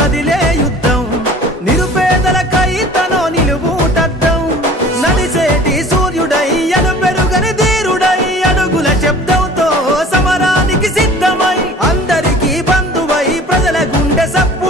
కదిలే యుద్ధం నిరుపేదలకై తనో నిలువుటద్దం నడిసేటి సూర్యుడై అను పెరుగని ధీరుడై అడుగుల శబ్దంతో సమరానికి సిద్ధమై అందరికీ బంధువై ప్రజల గుండె సప్పు